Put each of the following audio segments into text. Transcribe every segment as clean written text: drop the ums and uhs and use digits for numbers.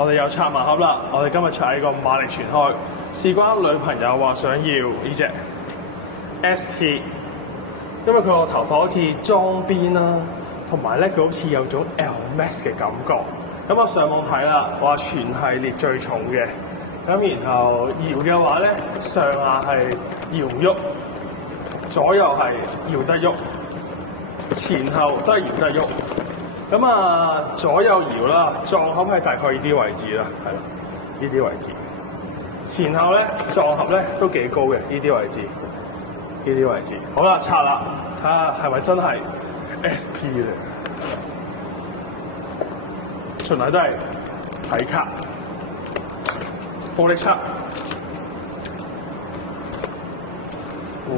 我哋又拆盲盒啦！我哋今日拆呢個馬力全開，事關女朋友話想要呢隻 SP， 因為佢個頭髮好似裝邊啦，同埋咧佢好似有種 L Max 嘅感覺。咁我上網睇啦，話全系列最重嘅。咁然後搖嘅話咧，上下係搖喐，左右係搖得喐，前後都係搖得喐。咁啊，左右搖啦，撞合係大概呢啲位置啦，係啦，呢啲位置。前後咧撞合咧都幾高嘅，呢啲位置，呢啲位置。好啦，拆啦，睇下係咪真係 SP 咧？循例都係睇卡，玻璃測。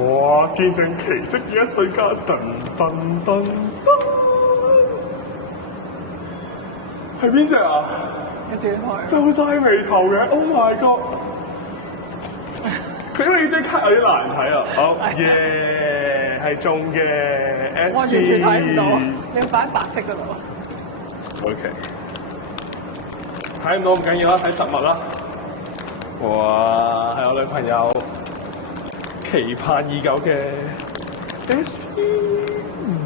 哇！見證奇蹟嘅一瞬間，噔噔噔噔。係邊隻啊？一轉開，皺晒眉頭嘅 ，Oh my god！ 佢因為呢張卡有啲難睇啊。好耶，係中嘅 SP。我完全睇唔到，你要擺白色嗰度。OK， 睇唔到唔緊要啦，睇實物啦。哇，係我女朋友期盼已久嘅 SP。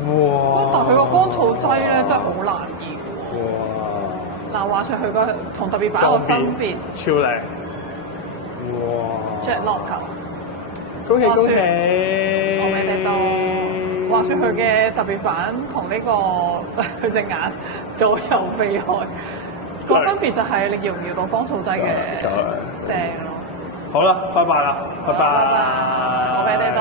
哇！但係佢個乾燥劑咧真係好難驗。哇！嗱，話說佢個同特別版個分別，超靚，哇！着落頭，恭喜恭喜！我俾你多。話說佢嘅特別版同呢個佢隻眼左右飛開，個分別就係你搖唔搖到乾燥劑嘅聲咯。好啦，拜拜啦，拜拜。我俾你多。